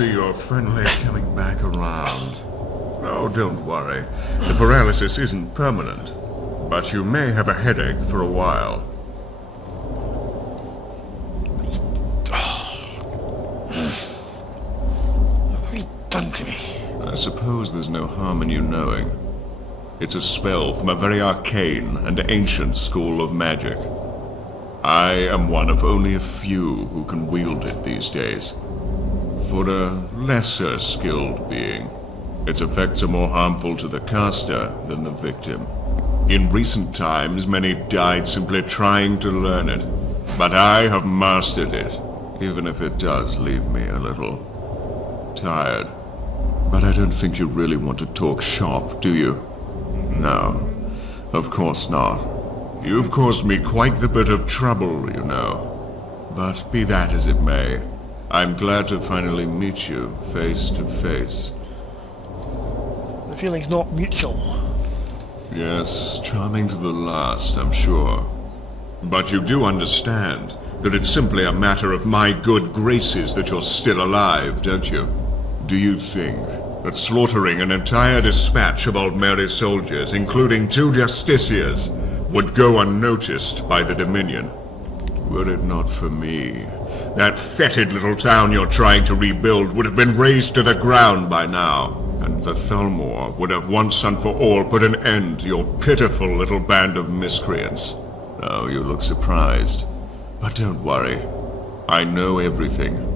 see you're finally coming back around. Oh, don't worry. The paralysis isn't permanent, but you may have a headache for a while. What have you done to me? I suppose there's no harm in you knowing. It's a spell from a very arcane and ancient school of magic. I am one of only a few who can wield it these days. For a lesser skilled being, its effects are more harmful to the caster than the victim. In recent times, many died simply trying to learn it, but I have mastered it, even if it does leave me a little tired. But I don't think you really want to talk shop, do you? No, of course not. You've caused me quite the bit of trouble, you know. But be that as it may, I'm glad to finally meet you face to face. The feeling's not mutual. Yes, charming to the last, I'm sure. But you do understand that it's simply a matter of my good graces that you're still alive, don't you? Do you think that slaughtering an entire dispatch of Old Mary's soldiers, including 2 justiciars, would go unnoticed by the Dominion? Were it not for me, that fetid little town you're trying to rebuild would have been razed to the ground by now, and the Thelmore would have once and for all put an end to your pitiful little band of miscreants. Oh, you look surprised. But don't worry. I know everything.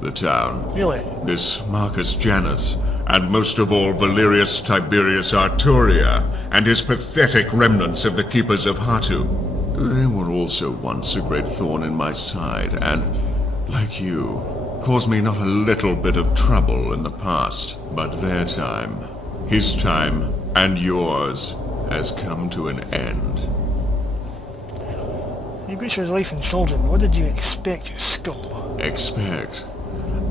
The town. Really? This Marcus Janus, and most of all Valerius Tiberius Arturia, and his pathetic remnants of the Keepers of Hatu. They were also once a great thorn in my side, and, like you, caused me not a little bit of trouble in the past. But their time, his time, and yours, has come to an end. You butchered his wife and children. What did you expect, you scum? Expect?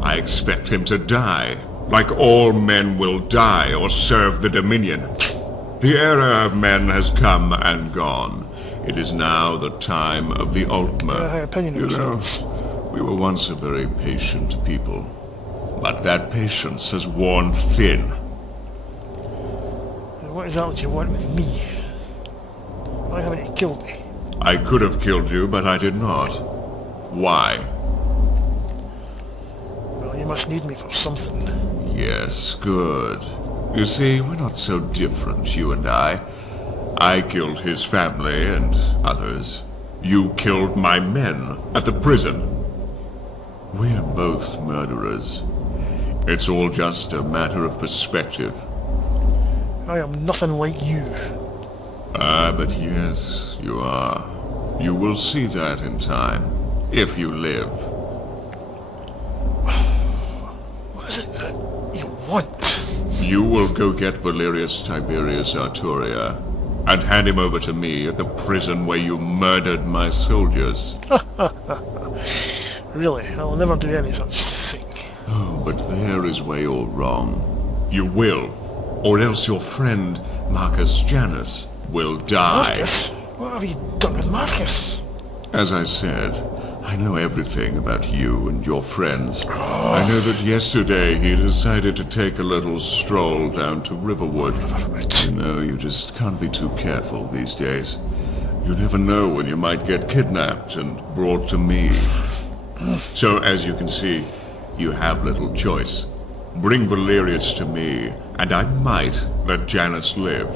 I expect him to die, like all men will die or serve the Dominion. The era of men has come and gone. It is now the time of the Ultima. High opinion of themselves. We were once a very patient people, but that patience has worn thin. And what is that you want with me? Why haven't you killed me? I could have killed you, but I did not. Why? Well, you must need me for something. Yes, good. You see, we're not so different, you and I. I killed his family and others. You killed my men at the prison. We're both murderers. It's all just a matter of perspective. I am nothing like you. Ah, but yes, you are. You will see that in time, if you live. What is it that you want? You will go get Valerius Tiberius Arturia, and hand him over to me at the prison where you murdered my soldiers. Really, I will never do any such thing. Oh, but there is where you're wrong. You will, or else your friend Marcus Janus will die. Marcus? What have you done with Marcus? As I said, I know everything about you and your friends. I know that yesterday he decided to take a little stroll down to Riverwood. You know, you just can't be too careful these days. You never know when you might get kidnapped and brought to me. So, as you can see, you have little choice. Bring Valerius to me, and I might let Janus live.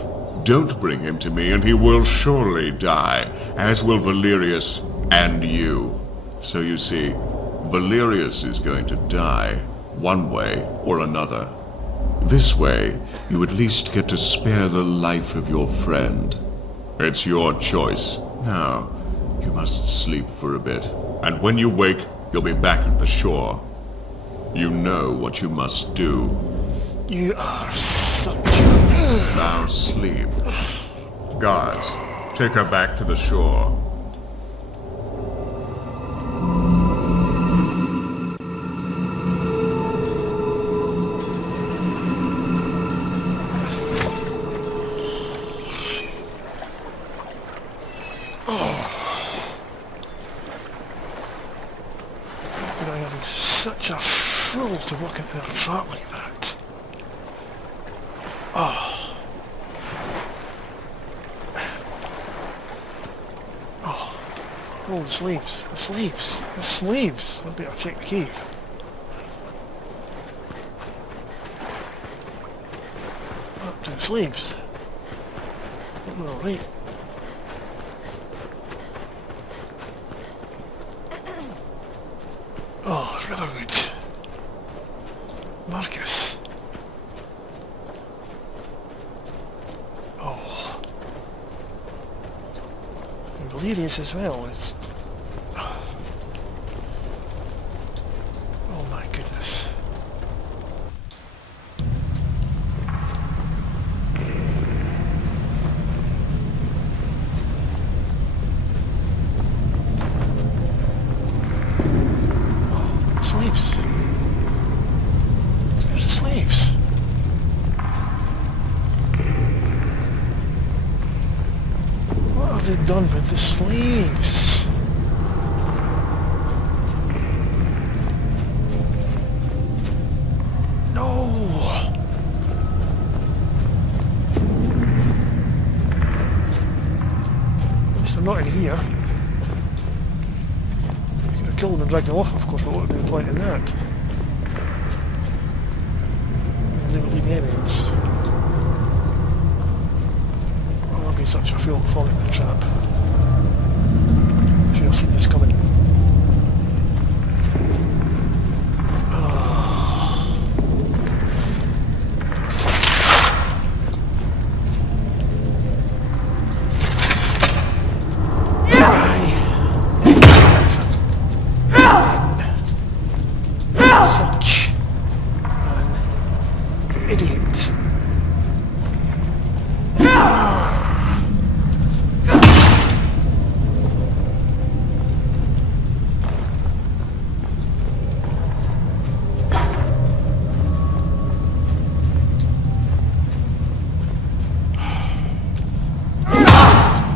Don't bring him to me, and he will surely die, as will Valerius and you. So you see, Valerius is going to die, one way or another. This way, you at least get to spare the life of your friend. It's your choice. Now, you must sleep for a bit, and when you wake, you'll be back at the shore. You know what you must do. You are such a... Now sleep. Guards, take her back to the shore. Could I have been such a fool to walk into their trap like that. Oh. Oh. Oh, the sleeves. The sleeves. The sleeves. I'd better check the cave. Up to the sleeves. We're alright. Oh, Riverwood. Marcus. Oh. And Valerius as well. It's... Oh my goodness. Slaves. There's the slaves. What have they done with the slaves? No. At least they're not in here. Killed them and dragged them off, of course, but what would be the point in that? They would leave evidence. Oh, I've been such a fool falling in the trap. I should have seen this coming. Such an idiot.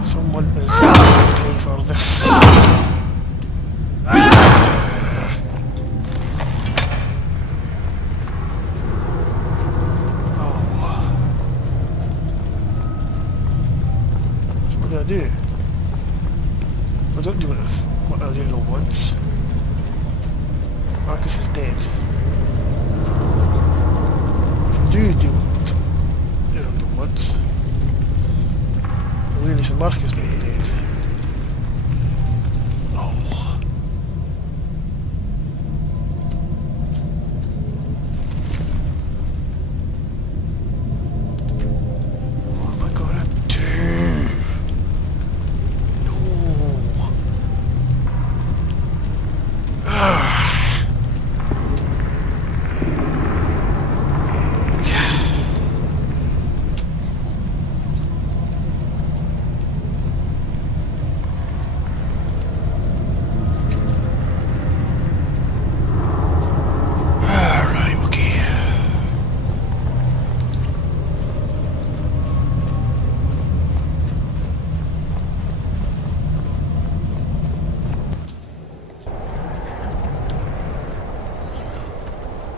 Someone is going to pay for this. Do. I don't do what I do once. Marcus is dead. If I do what I do once, Valerius and Marcus may be dead. Oh. What am I gonna do?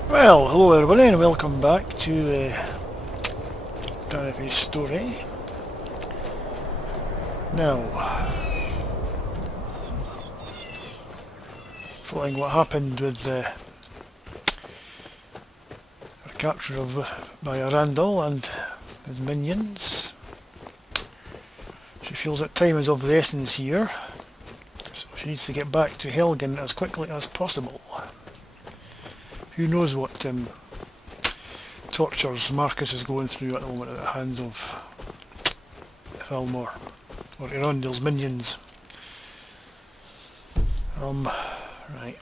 Well, hello everybody and welcome back to Danifae's story. Now, following what happened with the capture of by Randall and his minions, she feels that time is of the essence here, so she needs to get back to Helgen as quickly as possible. Who knows what tortures Marcus is going through at the moment at the hands of Falmor or Erondil's minions. Right.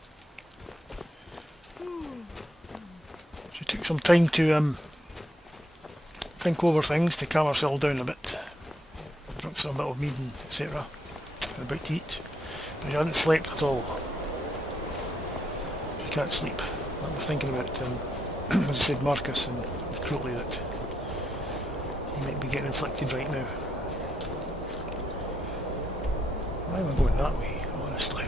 She took some time to think over things to calm herself down a bit. Drunk some bit of mead and etc. About to eat. But she hasn't slept at all. She can't sleep. I was thinking about, as I said, Marcus and the cruelty that he might be getting inflicted right now. Why am I going that way, honestly?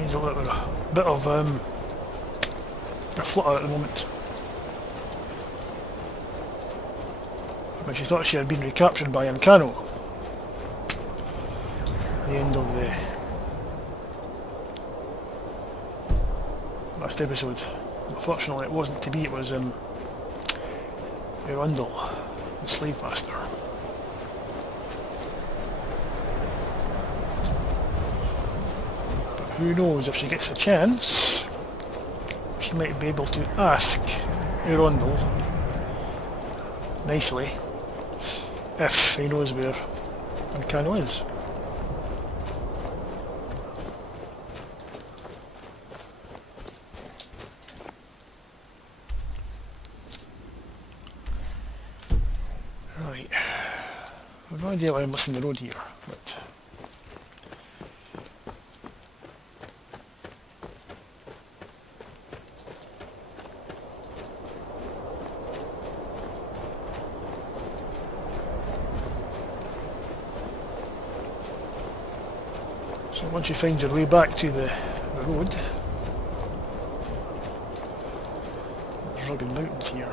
Finds out that we're a bit of a flutter at the moment. When she thought she had been recaptured by Ancano. The end of the last episode. Unfortunately it wasn't to be, it was Arundel, the slave master. But who knows, if she gets a chance, she might be able to ask Arundel nicely if he knows where Ancano is. Right, I've no idea why I'm missing the road here, but so once she finds her way back to the road, there's rugged mountains here.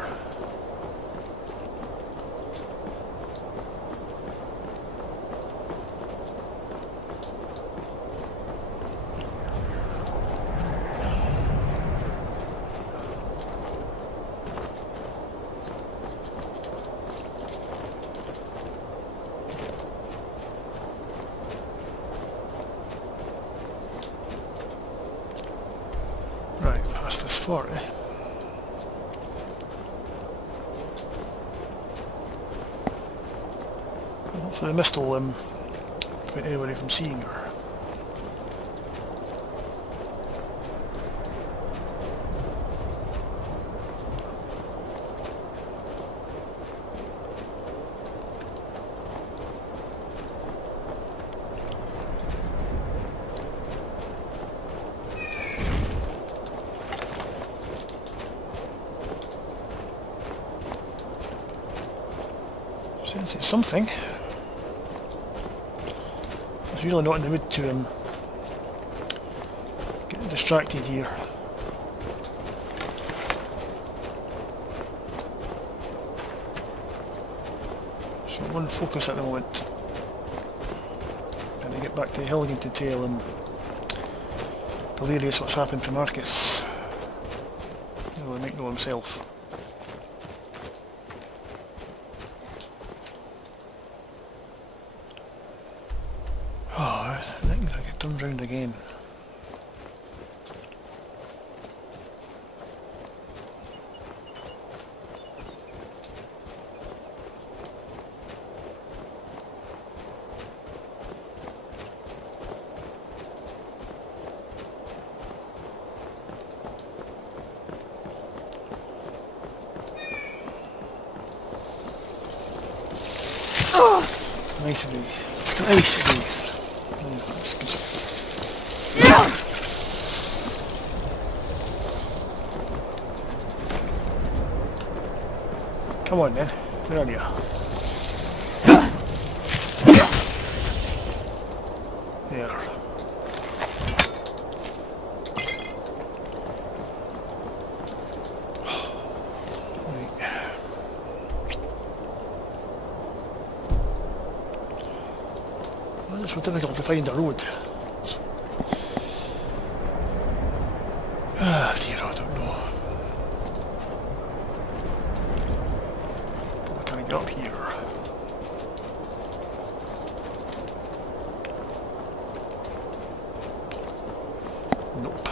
Right, past this fort, eh? Well, hopefully the mist will prevent anybody from seeing her. Since it's something, I was really not in the mood to get distracted here. So one focus at the moment. And I get back to Hilligan to tell Valerius what's happened to Marcus. Well, he might know himself. Turn round again. Nice breath. Nice breath. Come on then, where are you? There. Right. Well, it's so difficult to find a road. Ah dear, I don't know. Can I get up here? Nope.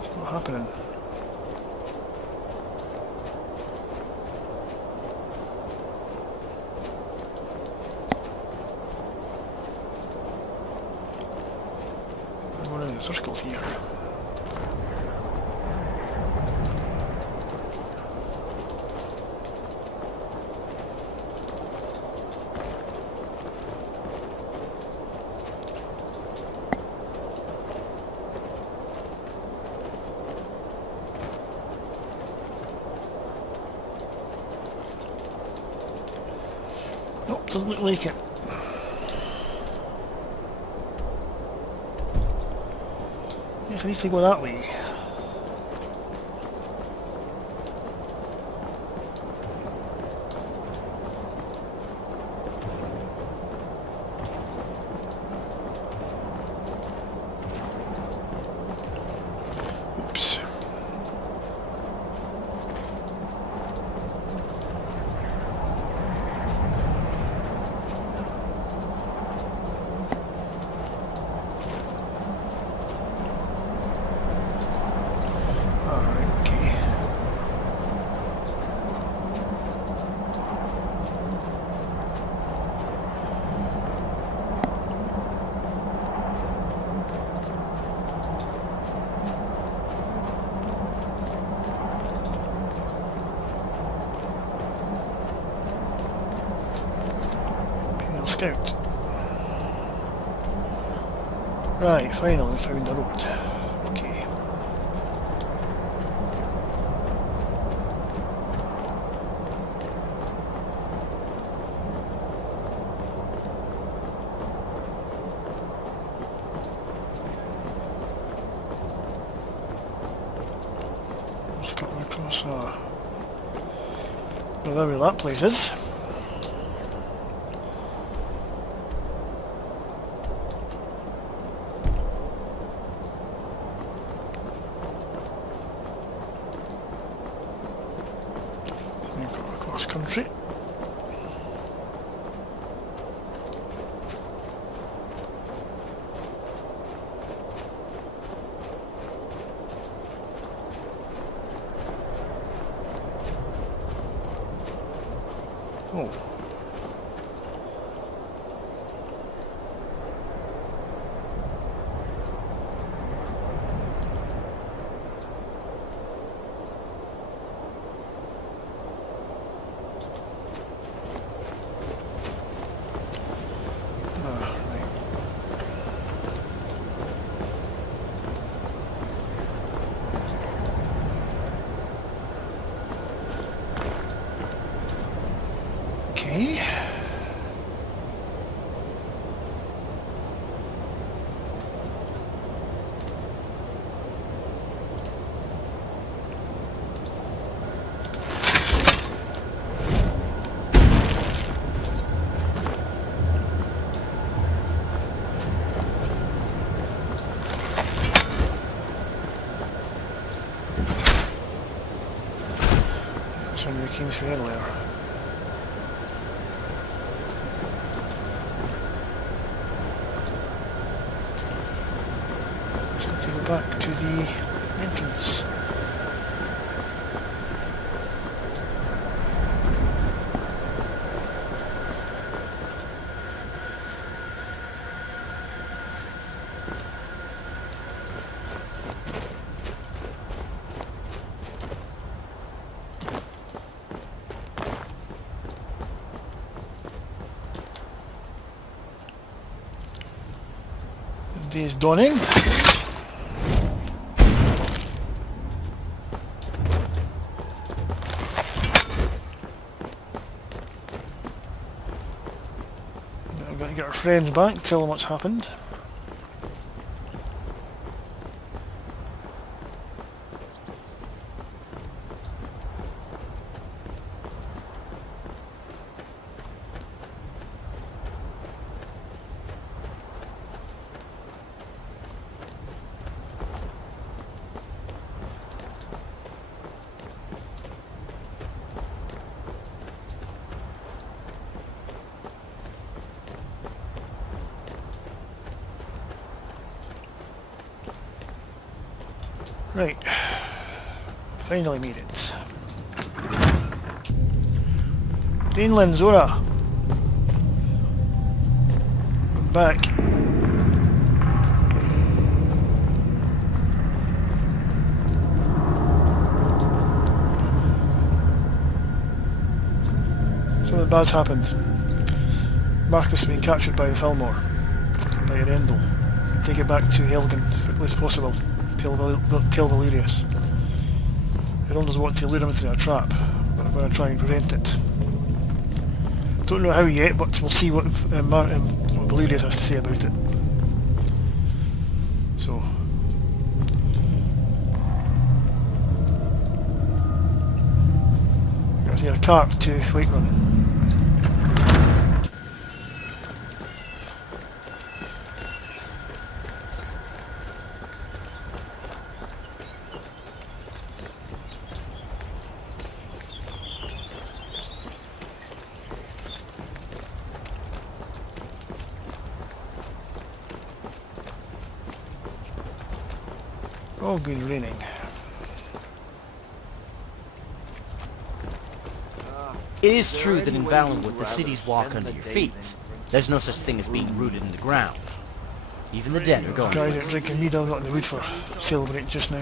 It's not happening. I'm going in circles here. Nope, doesn't look like it. guess I need to go that way. Oops. Scout. Right, finally found the road. Okay. Let's cut across. Well, there where that place is. Across country. Oh. Okay. That's when we came through earlier. To go back to the entrance. The day is dawning. We're going to get our friends back, tell them what's happened. Right, finally made it. Daneland, Zora. I'm back. Something bad's happened. Marcus has been captured by the Fillmore, by Rendell. Take it back to Helgen as quickly as possible. Tell Valerius. Everyone want to lure him into a trap, but I'm going to try and prevent it. Don't know how yet, but we'll see what Valerius has to say about it. So, cart to Whiterun. All good raining. It is true that in Valenwood the cities walk under your feet. There's no such thing as being rooted in the ground. Even the dead are going Guys to that drinking mead out in the wood for celebrating just now.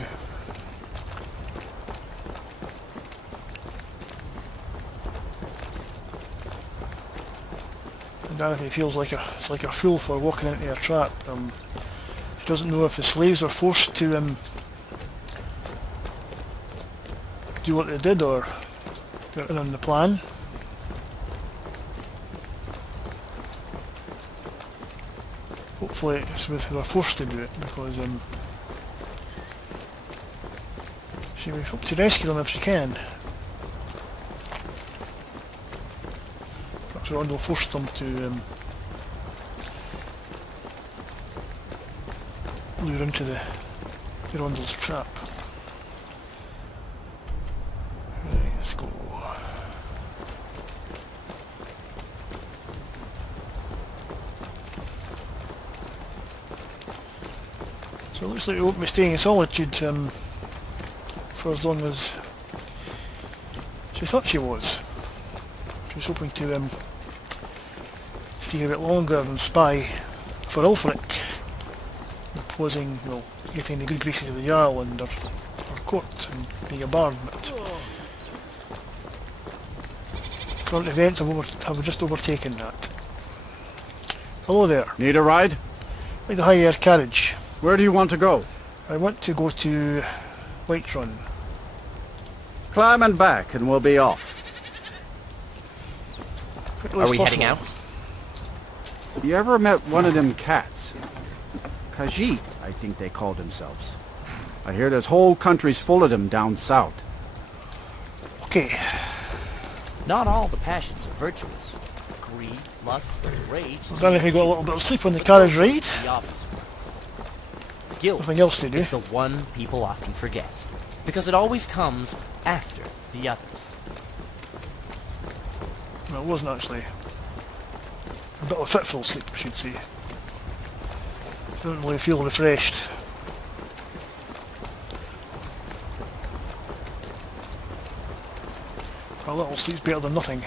And Danifae feels like it's like a fool for walking into a trap. He doesn't know if the slaves are forced to do what they did or they're in on the plan. Hopefully it's with who are forced to do it, because she will hope to rescue them if she can. Perhaps Rondell forced them to lure into the Rondell's trap. Right, let's go. So it looks like we won't be staying in solitude for as long as she thought she was. She was hoping to stay a bit longer and spy for Ulfric, opposing, well, getting the good graces of the Jarl and her court and being a bard, but current events have just overtaken that. Hello there. Need a ride? I'd like to hire your carriage. Where do you want to go? I want to go to Whiterun. Climb and back and we'll be off. Quickly Are as we heading possible. out? You ever met one of them cats? Khajiit, I think they call themselves. I hear there's whole countries full of them down south. Okay. Not all the passions are virtuous. Greed, lust, and rage. Well, then if we got a little bit of sleep on the carriage ride, The obvious ones. Guilt nothing else to do. is the one people often forget, because it always comes after the others. Well, it wasn't actually. A bit of a fitful sleep, I should say. Don't really feel refreshed. A little sleep's better than nothing.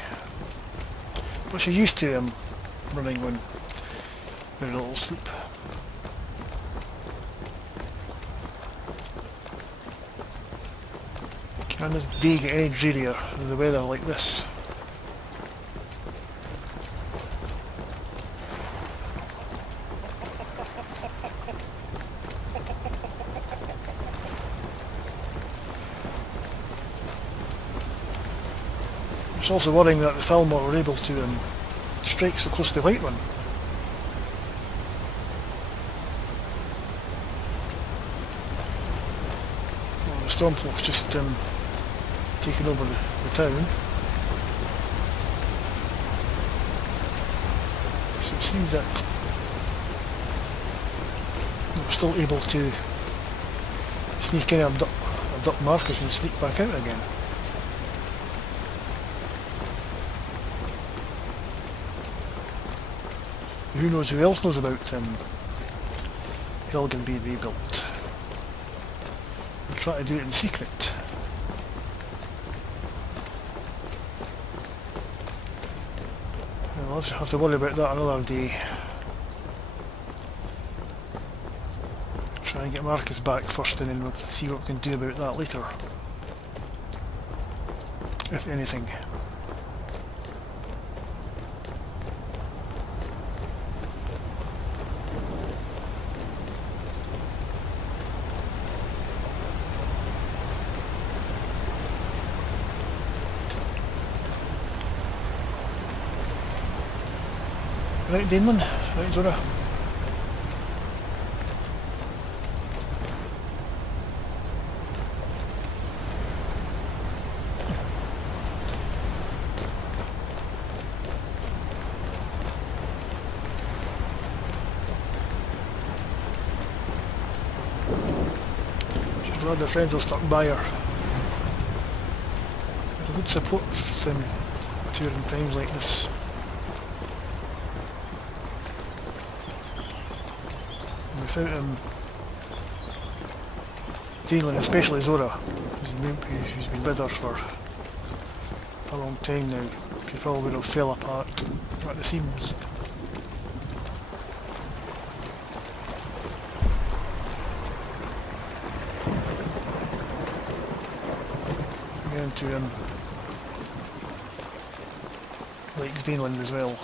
But she's used to running when very little sleep. Can this day get any drearier with the weather like this? It's also worrying that the Thalmor were able to strike so close to Whiterun. Well, the Stormcloak's just taken over the town. So it seems that we're still able to sneak in, abduct Marcus and sneak back out again. Who knows who else knows about Helgen being rebuilt? We'll try to do it in secret. We'll have to worry about that another day. Try and get Marcus back first and then we'll see what we can do about that later. If anything. Right, Damon. Right, Zora. glad her friends will stuck by her. They're a good support thing to her in times like this. And without dealing, especially Zora, who's been with her for a long time now, she probably would have fell apart at the seams. Again to Lake Daneland as well.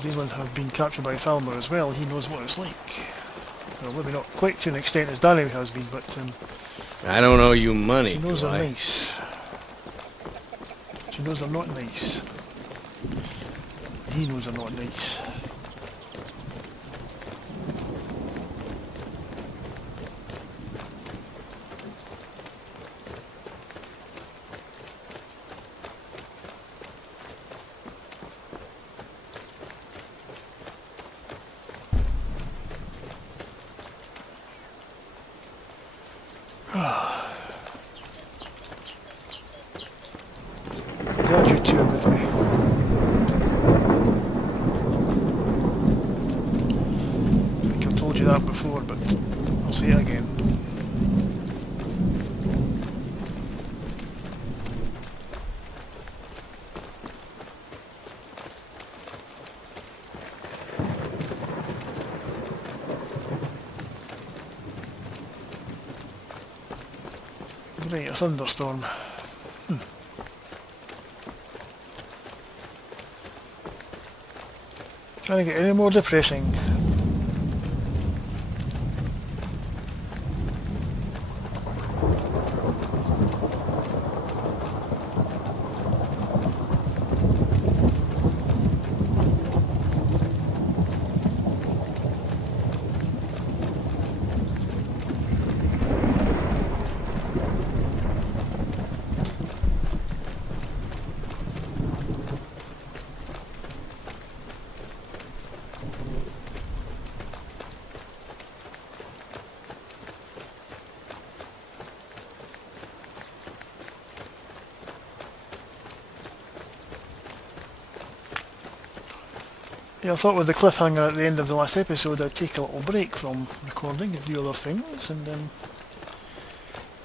Daneland have been captured by Thalmor as well. He knows what it's like. Well, maybe not quite to an extent as Danifae has been, but I don't owe you money, she knows do they're I? nice. She knows they're not nice. He knows they're not nice. Glad you two are with me. I think I've told you that before, but I'll say it again. Right, a thunderstorm. Can't get any more depressing. Yeah, I thought with the cliffhanger at the end of the last episode I'd take a little break from recording and do other things, and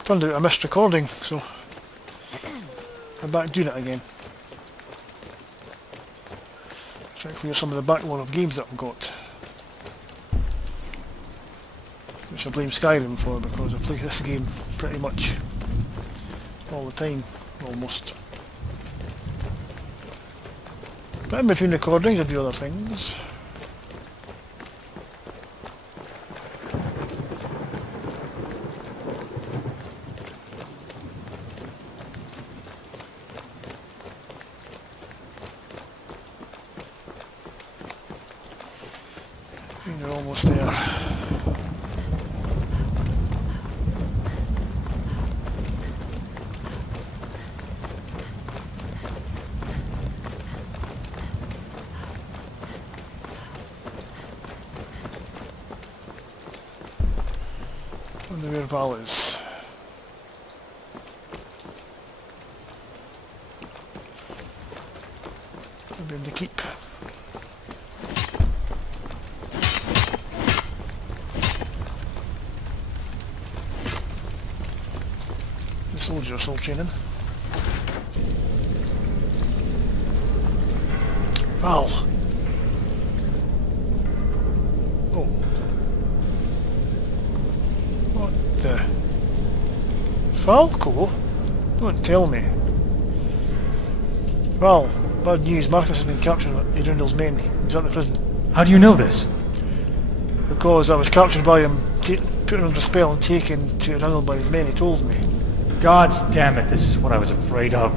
turned out I missed recording, so I'm back doing it again. Trying to clear some of the backlog of games that I've got, which I blame Skyrim for, because I play this game pretty much all the time, almost. But in between recordings I do other things. And you're almost there. Wonder where Val is. Maybe in the keep. The soldiers are still training. Val! Oh. What the? Falco? Don't tell me. Well, bad news. Marcus has been captured by Arundel's men. He's at the prison. How do you know this? Because I was captured by him, put under spell and taken to Arundel by his men, he told me. God damn it, this is what I was afraid of.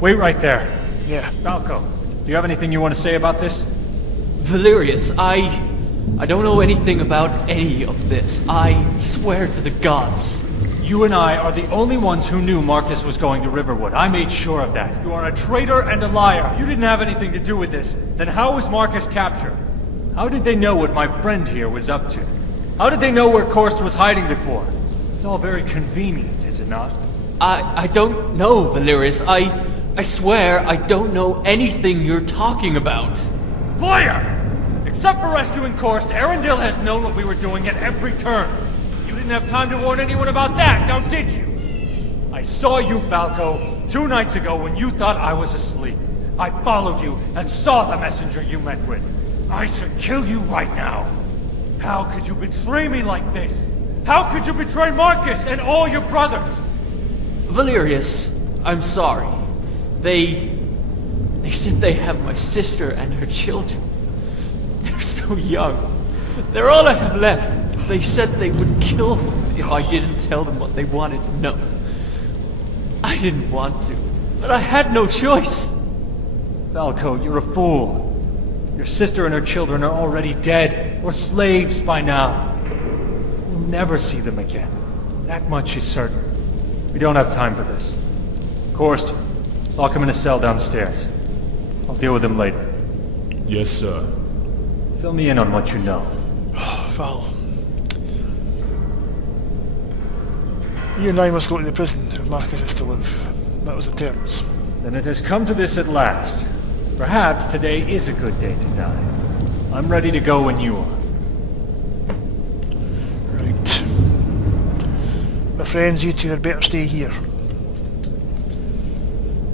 Wait right there. Yeah. Falco, do you have anything you want to say about this? Valerius, I don't know anything about any of this. I swear to the gods. You and I are the only ones who knew Marcus was going to Riverwood. I made sure of that. You are a traitor and a liar. You didn't have anything to do with this. Then how was Marcus captured? How did they know what my friend here was up to? How did they know where Korst was hiding before? It's all very convenient, is it not? I don't know, Valerius. I swear I don't know anything you're talking about. Liar! Except for rescuing Korst, Arundel has known what we were doing at every turn. You didn't have time to warn anyone about that, now did you? I saw you, Falco, 2 nights ago when you thought I was asleep. I followed you and saw the messenger you met with. I should kill you right now. How could you betray me like this? How could you betray Marcus and all your brothers? Valerius, I'm sorry. They said they have my sister and her children. They're so young. They're all I have left. They said they would kill them if I didn't tell them what they wanted to know. I didn't want to, but I had no choice. Falco, you're a fool. Your sister and her children are already dead, or slaves by now. You'll never see them again. That much is certain. We don't have time for this. Korst, lock him in a cell downstairs. I'll deal with him later. Yes, sir. Fill me in on what you know. Val. You and I must go to the prison if Marcus is to live. That was the terms. Then it has come to this at last. Perhaps today is a good day to die. I'm ready to go when you are. Right. My friends, you two had better stay here.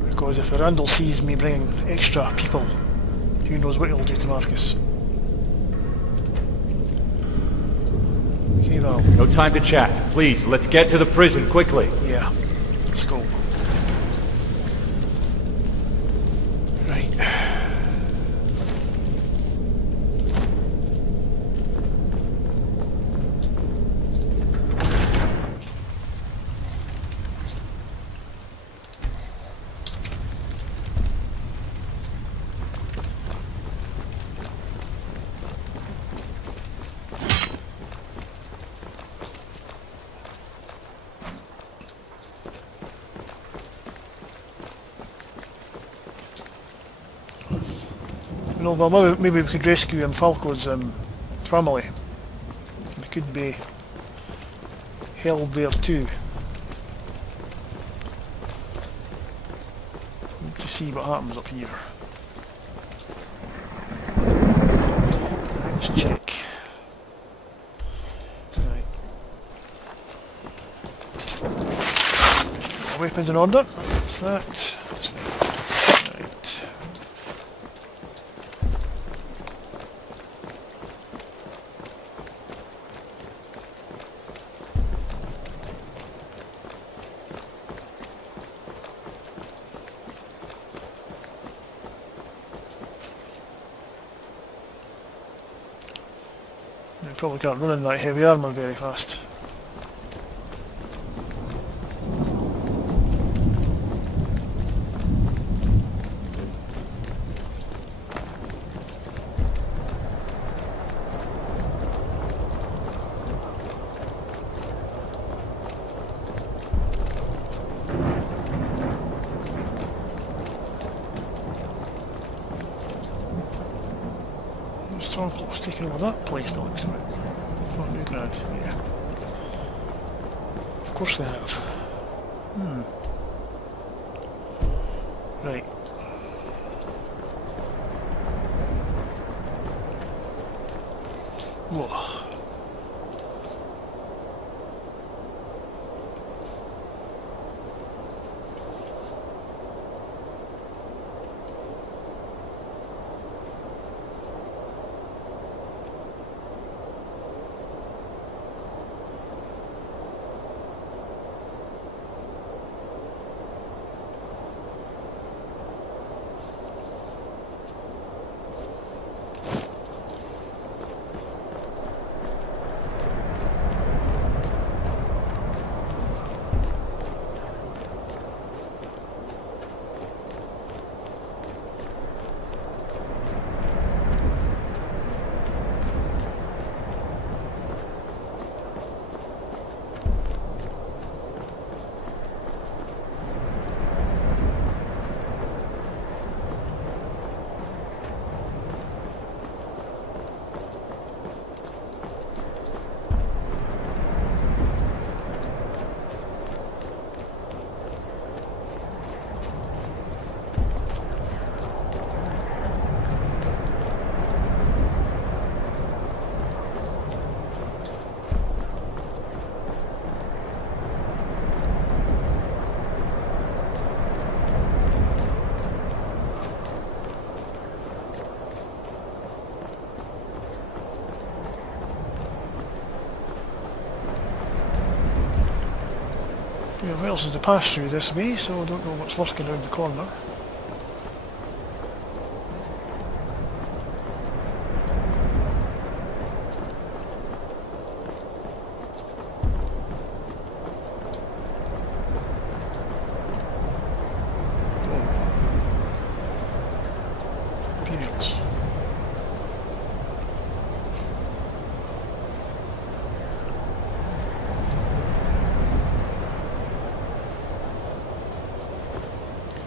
Because if Randall sees me bringing extra people, who knows what he'll do to Marcus. Okay, Val. No time to chat. Please, let's get to the prison quickly. Yeah. Let's go. Right. No, well, maybe we could rescue Falco's family. They could be held there too. To see what happens up here. Let's check. Right. Weapons in order. What's that? Right. You probably can't run in that heavy armour very fast. Stormcloak's taken over that place, by the looks of it. Fort Newgrad, yeah. Of course they have. Right. Whoa. else is to pass through this way, so I don't know what's lurking around the corner. Imperials.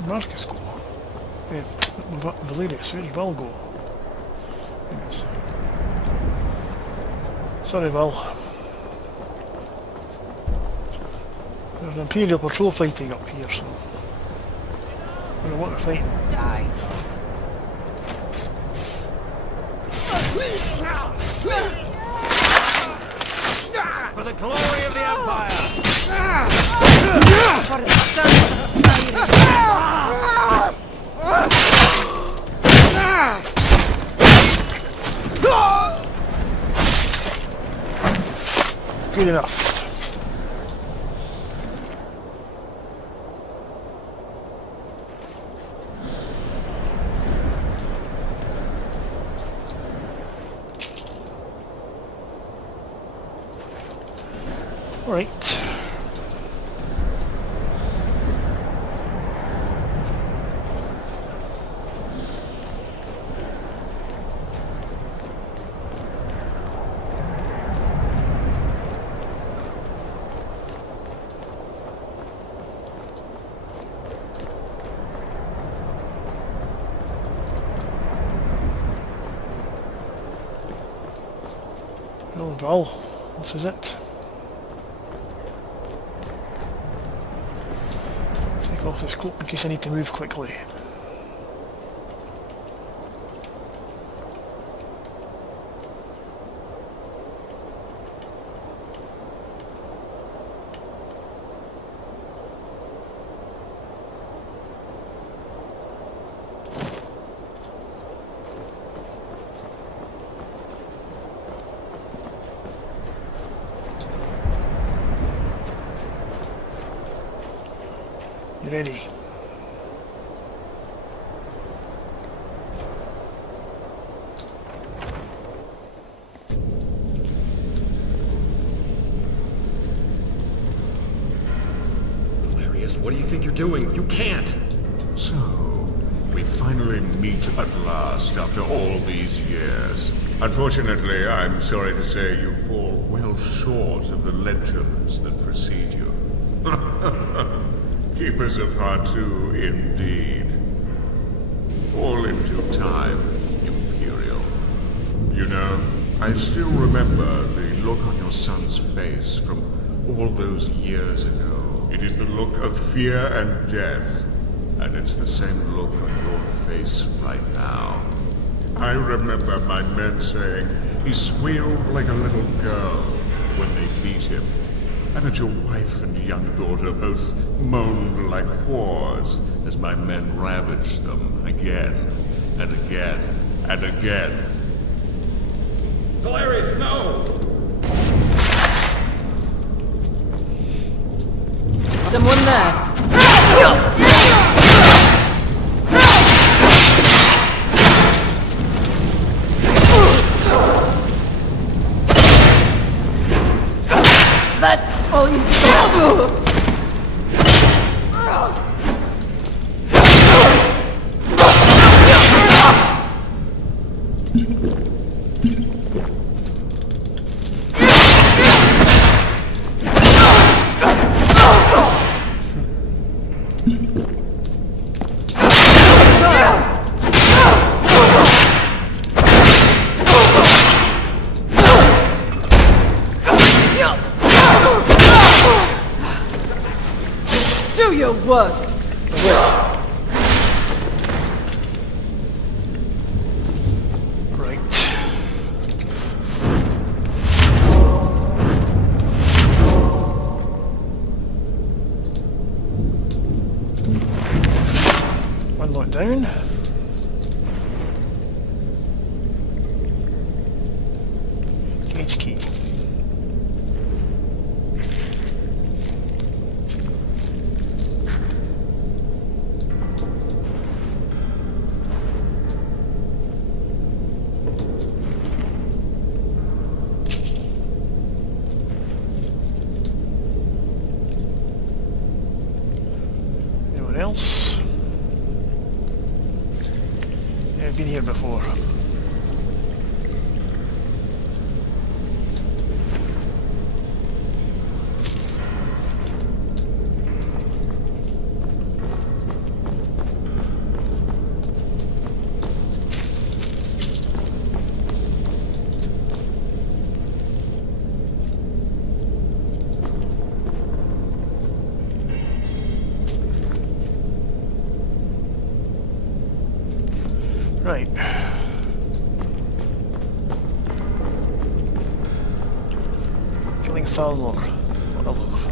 Marcus go? Valerius, where's Val go? There it is. Sorry Val. There's an Imperial patrol fighting up here, so I don't want to fight. For the glory of the Empire! For the sons of Good enough. Right. Well, Val, this is it. Take off this cloak in case I need to move quickly. You ready? Valerius, what do you think you're doing? You can't! So, we finally meet at last after all these years. Unfortunately, I'm sorry to say you fall well short of the legends that precede you. Keepers of Hatu, indeed. All in due time, Imperial. You know, I still remember the look on your son's face from all those years ago. It is the look of fear and death, and it's the same look on your face right now. I remember my men saying he squealed like a little girl when they beat him, and that your wife and young daughter both moaned like whores as my men ravaged them again and again and again. Valerius, no! someone there. That's all you do. Do your worst. Right. One lot down. Cage key. I've been here before. Right. Killing Thalmor. What a loaf.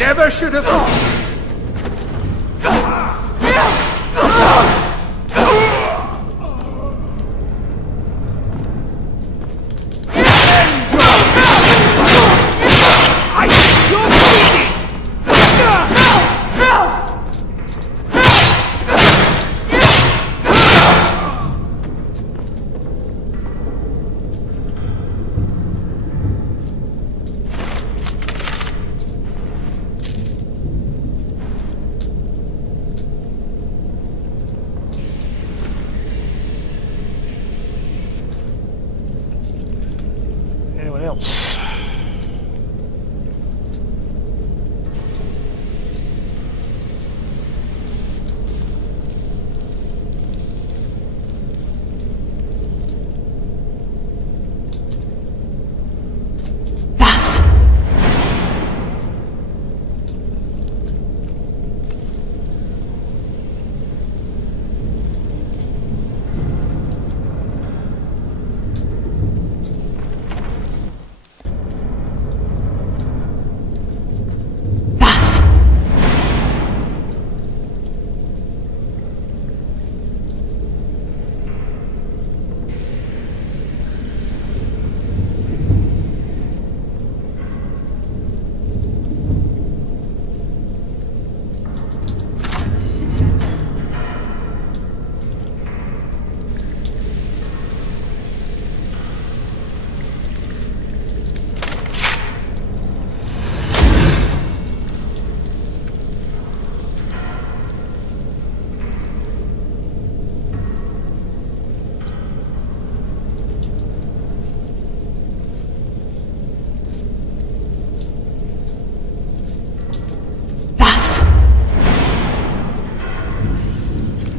Never should have. Anyone else?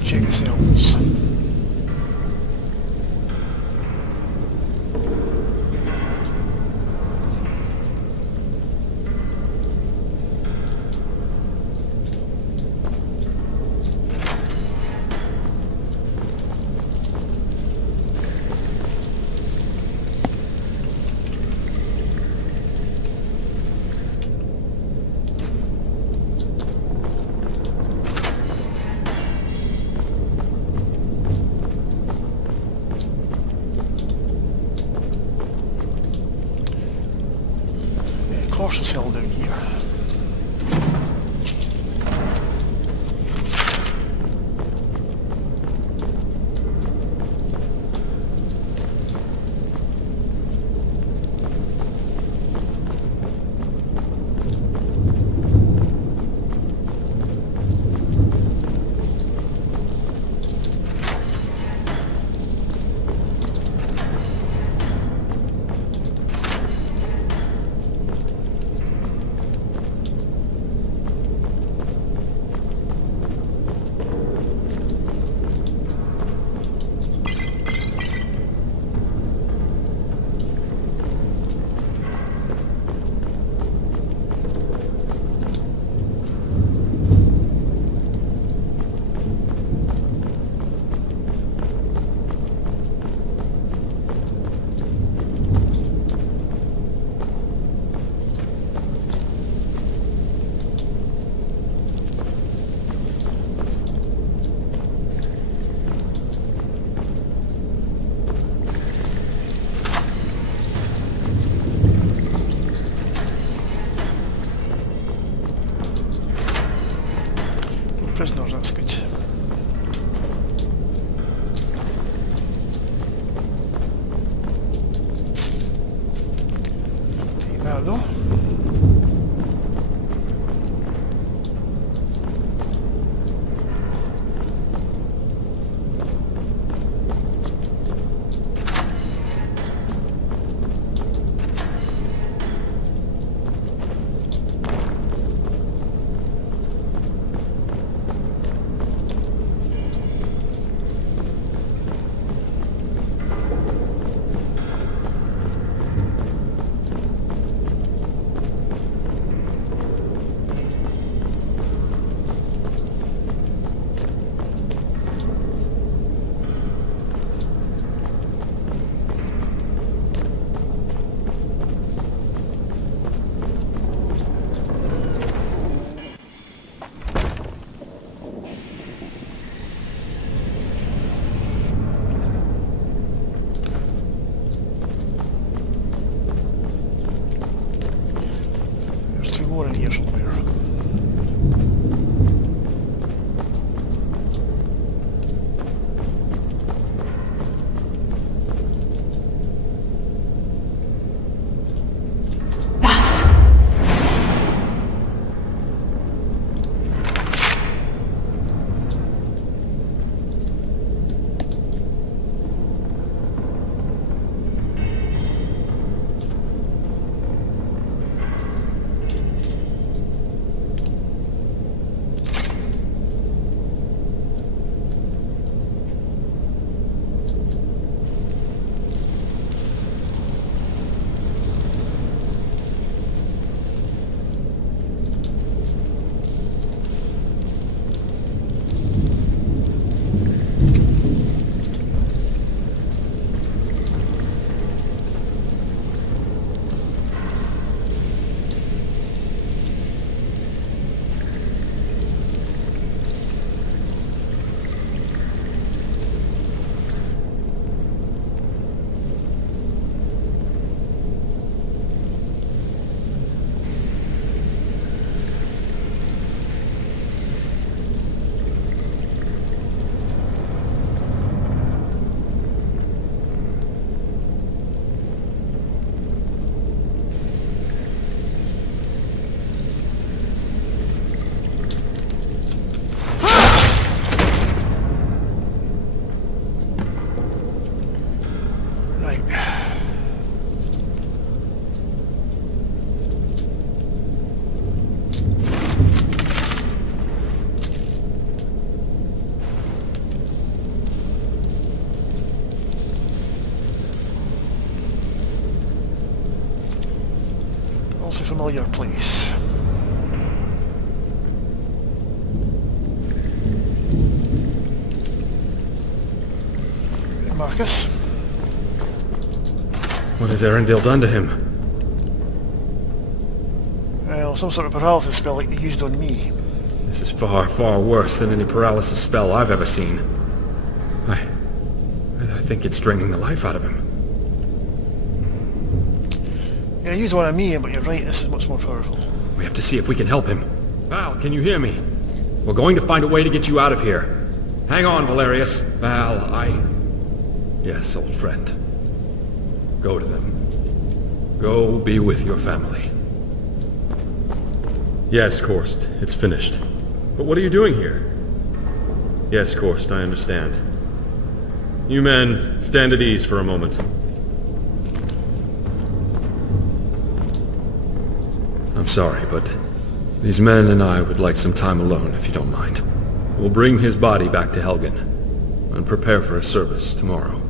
Check yourselves. Cautious hell down here. that though. There's two more in here somewhere. Familiar place. Marcus? What has Arundel done to him? Well, some sort of paralysis spell like they used on me. This is far, far worse than any paralysis spell I've ever seen. I think it's draining the life out of him. Yeah, use one on me, but you're right, this is much more powerful. We have to see if we can help him. Val, can you hear me? We're going to find a way to get you out of here. Hang on, Valerius. Val, Yes, old friend. Go to them. Go be with your family. Yes, Korst, it's finished. But what are you doing here? Yes, Korst, I understand. You men, stand at ease for a moment. I'm sorry, but these men and I would like some time alone, if you don't mind. We'll bring his body back to Helgen and prepare for a service tomorrow.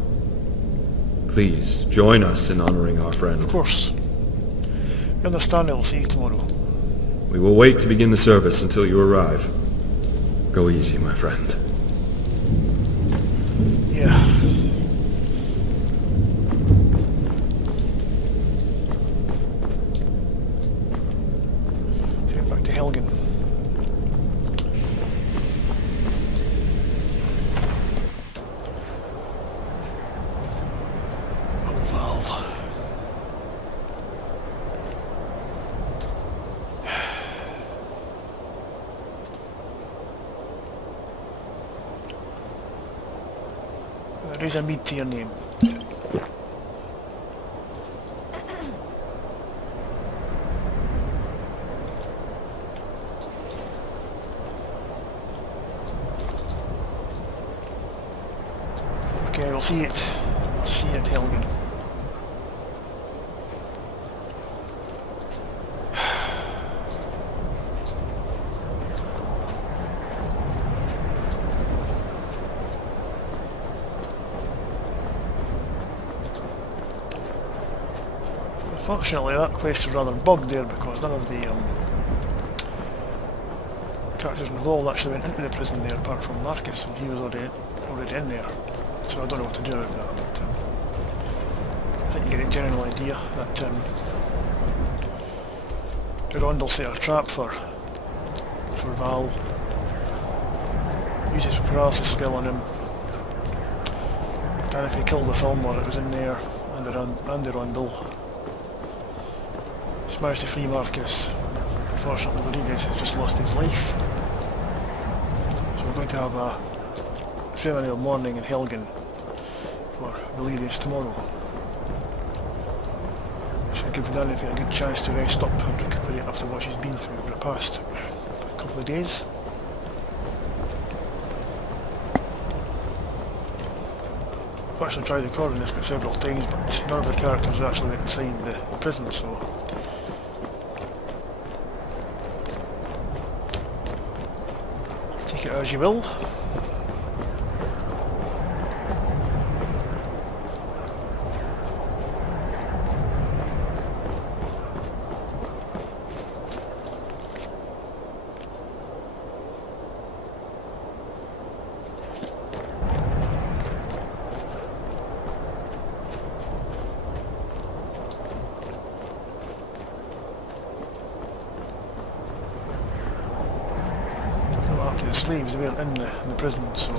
Please join us in honoring our friend. Of course. You understand, I'll see you tomorrow. We will wait to begin the service until you arrive. Go easy, my friend. Yeah. Let's get back to Helgen. Raise a mead to your name. I'll see it. I'll see you at Helgen. Unfortunately, that quest was rather bugged there because none of the characters involved actually went into the prison there, apart from Marcus, and he was already in there. So I don't know what to do about that. But I think you get a general idea that Durandal set a trap for Val. Uses a paralysis spell on him, and if he killed the Thalmor, it was in there, and Durandal. Managed to free Marcus. Unfortunately, Rodriguez has just lost his life. So we're going to have a ceremonial morning in Helgen for Valerius tomorrow. This will give Danifae a good chance to rest up and recuperate after what she's been through over the past couple of days. I've actually tried recording this bit several times, but none of the characters are actually inside the prison, so take it as you will. The slaves weren't in the prison, so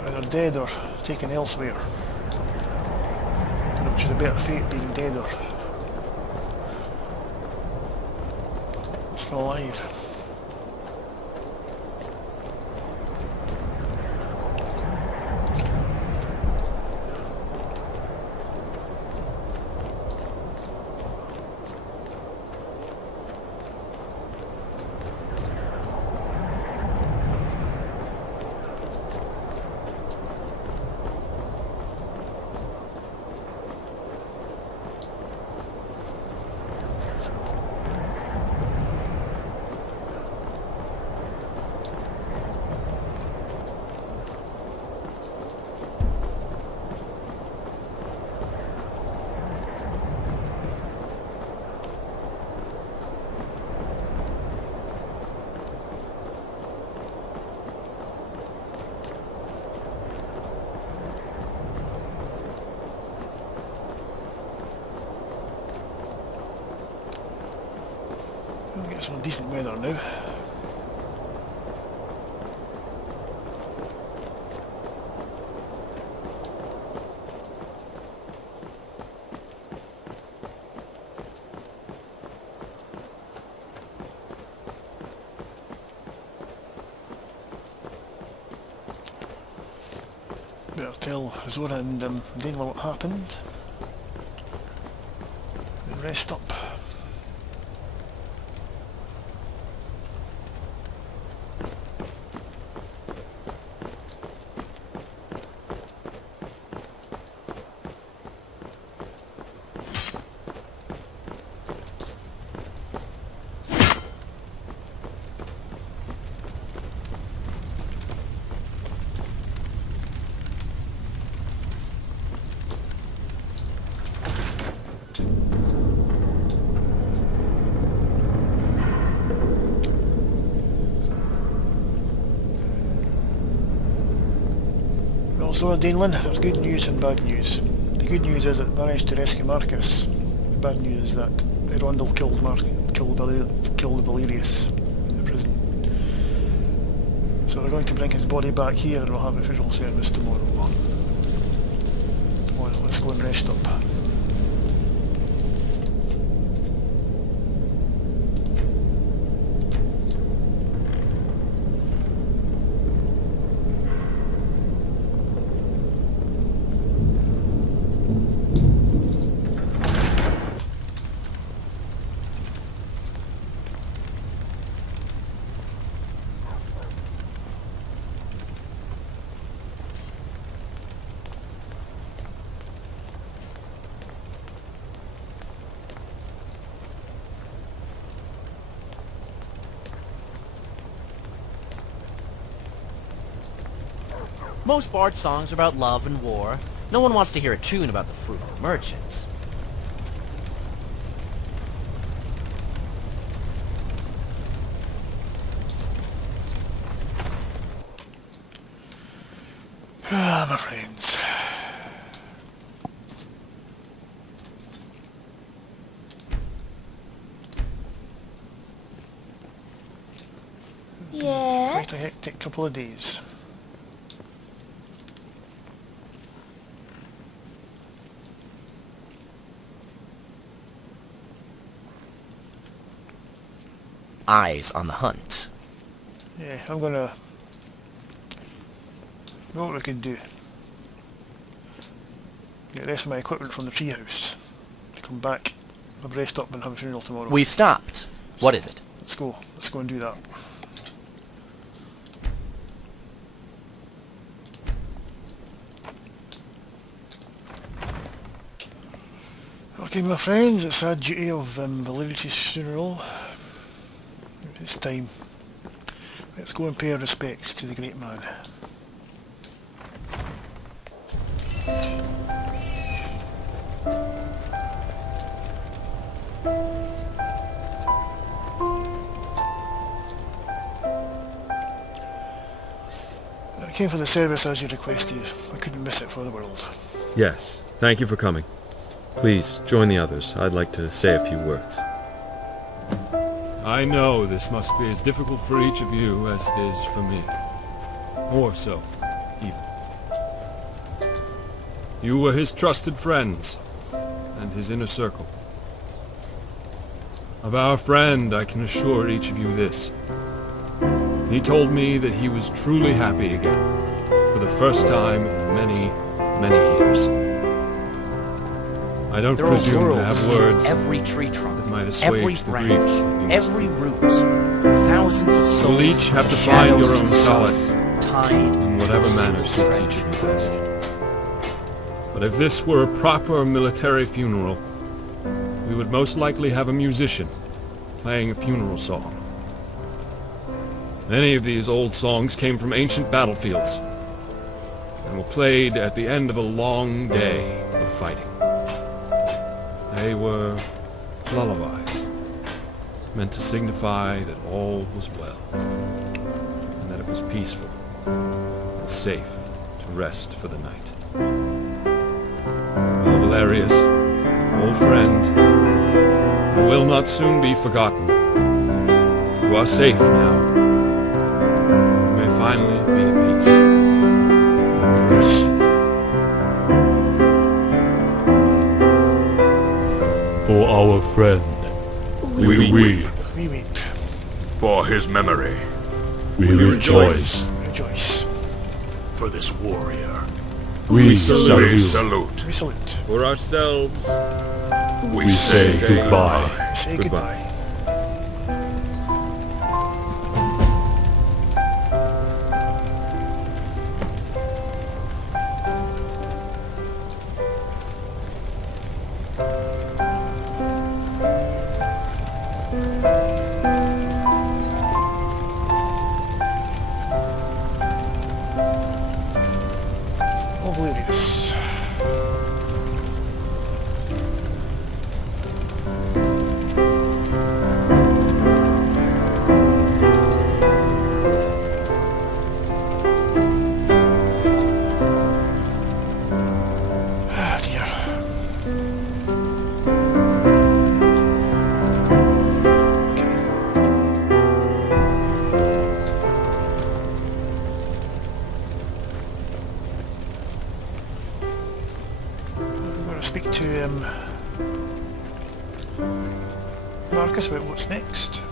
either dead or taken elsewhere. I don't know which is a better fate, being dead or still alive. We'll get some decent weather now. Better tell Zora and Daniel what happened. Then rest up. So Daneland, there's good news and bad news. The good news is it managed to rescue Marcus. The bad news is that Rondel killed Valerius in the prison. So we're going to bring his body back here and we'll have official service tomorrow. Come on, let's go and rest up. Most bard songs are about love and war. No one wants to hear a tune about the frugal merchant. Ah, my friends. Quite a Yes? hectic couple of days. Eyes on the hunt. Yeah, I'm gonna... know what we can do. Get the rest of my equipment from the treehouse. To come back, have rest up and have a funeral tomorrow. We've stopped. What is it? Let's go. Let's go and do that. Okay, my friends, it's sad duty of Valerity's funeral. It's time. Let's go and pay our respects to the great man. I came for the service as you requested. I couldn't miss it for the world. Yes, thank you for coming. Please, join the others. I'd like to say a few words. I know this must be as difficult for each of you as it is for me. More so, even. You were his trusted friends, and his inner circle. Of our friend, I can assure each of you this. He told me that he was truly happy again, for the first time in many, many years. I don't There are presume to worlds have words every tree trunk, that might every assuage the branch, grief you must every root, thousands of souls. You'll each have to find your shadows own to the sun, solace tied in whatever to manner the suits stretch. each of you best. But if this were a proper military funeral, we would most likely have a musician playing a funeral song. Many of these old songs came from ancient battlefields and were played at the end of a long day of fighting. They were lullabies, meant to signify that all was well, and that it was peaceful and safe to rest for the night. Well, Valerius, old friend, you will not soon be forgotten. You are safe now. You may finally be at peace. Yes. For our friend, We weep. We weep. For his memory. we rejoice. Rejoice. For this warrior. We We salute. salute. We salute. For ourselves, We say say goodbye. We say Goodbye. goodbye. Valerius. Ah, dear. I'm going to speak to Marcus about what's next.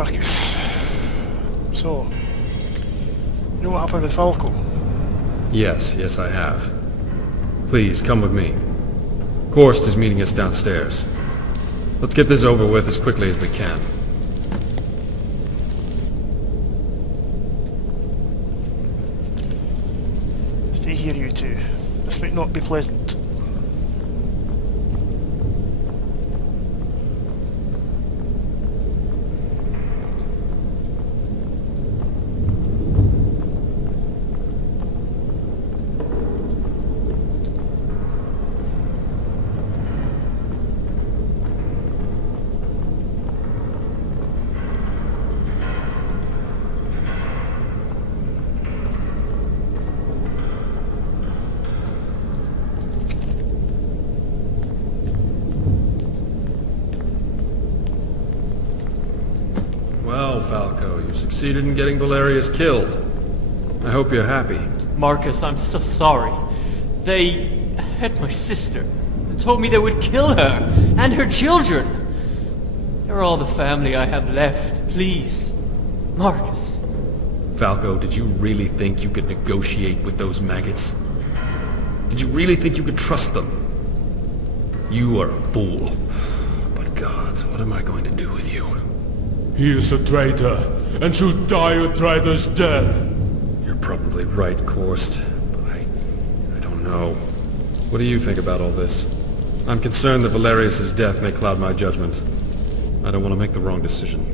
Marcus. So, you know what happened with Falco? Yes, I have. Please, come with me. Korst is meeting us downstairs. Let's get this over with as quickly as we can. Stay here, you two. This might not be pleasant. Well, Falco, you succeeded in getting Valerius killed. I hope you're happy. Marcus, I'm so sorry. They had my sister and told me they would kill her and her children. They're all the family I have left. Please, Marcus. Falco, did you really think you could negotiate with those maggots? Did you really think you could trust them? You are a fool. But gods, what am I going to do with you? He is a traitor, and should die a traitor's death. You're probably right, Korst, but I don't know. What do you think about all this? I'm concerned that Valerius' death may cloud my judgment. I don't want to make the wrong decision.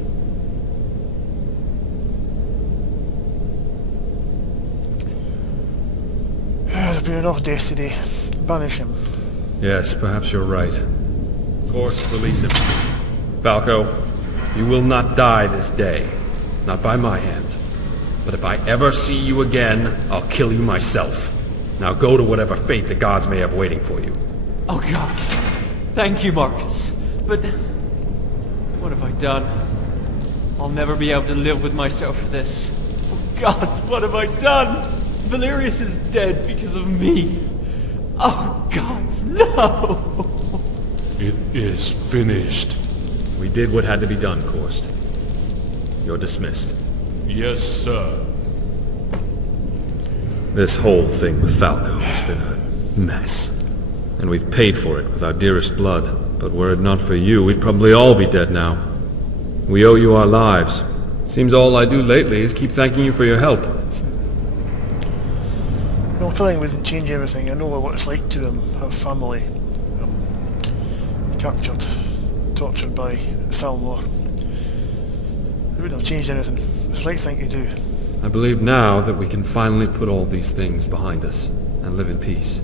There'll be enough deaths today. Banish him. Yes, perhaps you're right. Korst, release him. Falco, you will not die this day. Not by my hand. But if I ever see you again, I'll kill you myself. Now go to whatever fate the gods may have waiting for you. Oh God, thank you, Marcus. But what have I done? I'll never be able to live with myself for this. Oh God, what have I done? Valerius is dead because of me. Oh gods, no! It is finished. We did what had to be done, Korst. You're dismissed. Yes, sir. This whole thing with Falco has been a mess. And we've paid for it with our dearest blood. But were it not for you, we'd probably all be dead now. We owe you our lives. Seems all I do lately is keep thanking you for your help. No, killing wouldn't change everything. I know what it's like to have family captured, tortured by the Thalmor. It wouldn't have changed anything. It's the right thing to do. I believe now that we can finally put all these things behind us and live in peace.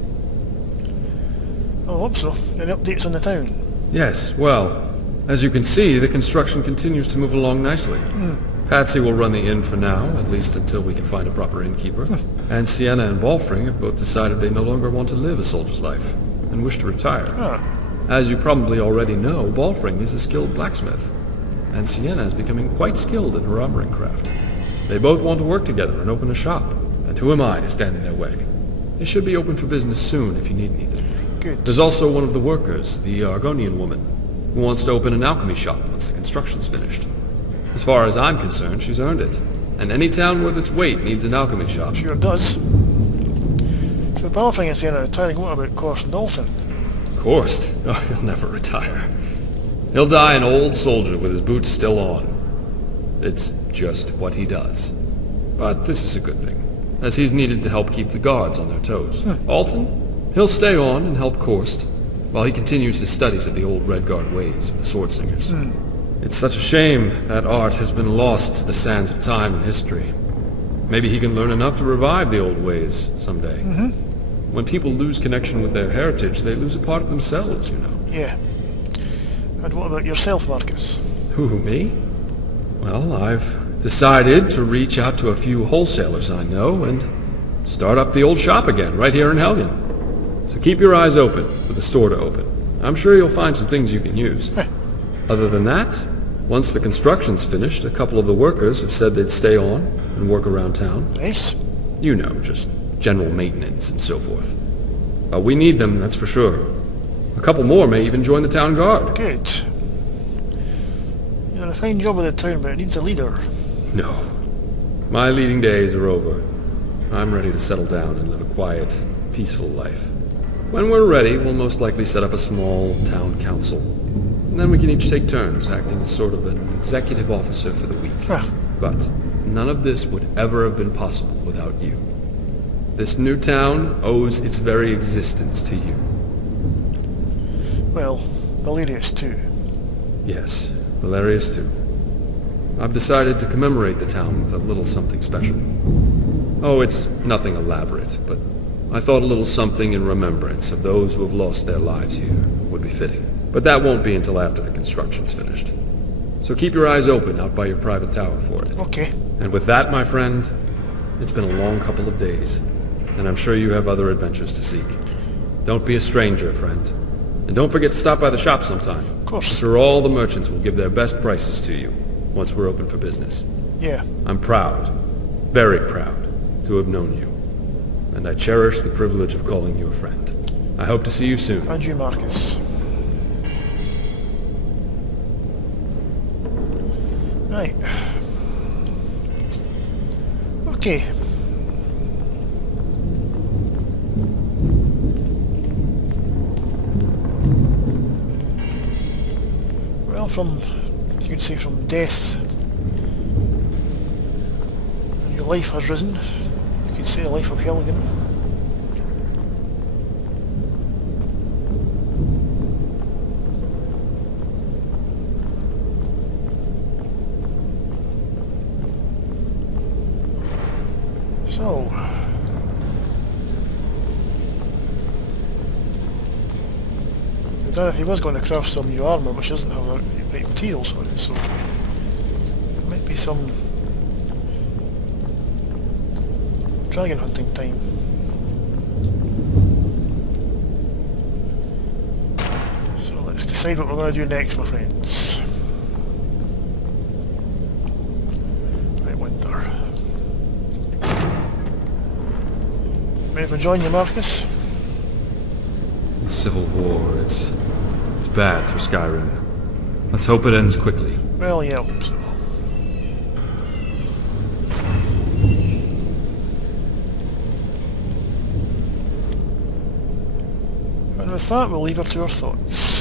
I hope so. Any updates on the town? Yes, well, as you can see, the construction continues to move along nicely. Patsy will run the inn for now, at least until we can find a proper innkeeper. And Sienna and Balfring have both decided they no longer want to live a soldier's life and wish to retire. As you probably already know, Balfring is a skilled blacksmith, and Sienna is becoming quite skilled in her armoring craft. They both want to work together and open a shop, and who am I to stand in their way? They should be open for business soon if you need anything. Good. There's also one of the workers, the Argonian woman, who wants to open an alchemy shop once the construction's finished. As far as I'm concerned, she's earned it. And any town worth its weight needs an alchemy shop. Sure does. So Balfring and Sienna are retiring. What about Korst and Dalton? Korst? Oh, he'll never retire. He'll die an old soldier with his boots still on. It's just what he does. But this is a good thing, as he's needed to help keep the guards on their toes. Alton? He'll stay on and help Korst, while he continues his studies of the old Redguard ways of the sword singers. It's such a shame that art has been lost to the sands of time and history. Maybe he can learn enough to revive the old ways someday. When people lose connection with their heritage, they lose a part of themselves, you know. Yeah. And what about yourself, Marcus? Who, me? Well, I've decided to reach out to a few wholesalers I know and start up the old shop again, right here in Helgen. So keep your eyes open for the store to open. I'm sure you'll find some things you can use. Other than that, once the construction's finished, a couple of the workers have said they'd stay on and work around town. Nice. You know, just general maintenance and so forth. But we need them, that's for sure. A couple more may even join the town guard. Good. You're a fine job of the town, but it needs a leader. No. My leading days are over. I'm ready to settle down and live a quiet, peaceful life. When we're ready, we'll most likely set up a small town council. And then we can each take turns acting as sort of an executive officer for the week. But none of this would ever have been possible without you. This new town owes its very existence to you. Well, Valerius too. Yes, Valerius too. I've decided to commemorate the town with a little something special. Oh, it's nothing elaborate, but I thought a little something in remembrance of those who have lost their lives here would be fitting. But that won't be until after the construction's finished. So keep your eyes open out by your private tower for it. Okay. And with that, my friend, it's been a long couple of days, and I'm sure you have other adventures to seek. Don't be a stranger, friend. And don't forget to stop by the shop sometime. Of course. I'm sure all the merchants will give their best prices to you once we're open for business. Yeah. I'm proud, very proud, to have known you. And I cherish the privilege of calling you a friend. I hope to see you soon. And you, Marcus. Right. Okay. Well, you could say from death, your life has risen. You could say the life of Helgen. So, I don't know if he was going to craft some new armour which doesn't have the right materials for it, so there might be some dragon hunting time. So let's decide what we're going to do next, my friends. Right, winter. Ready to join you, Marcus? The Civil War, it's bad for Skyrim. Let's hope it ends quickly. Well, yeah, I hope so. And with that, we'll leave her to her thoughts.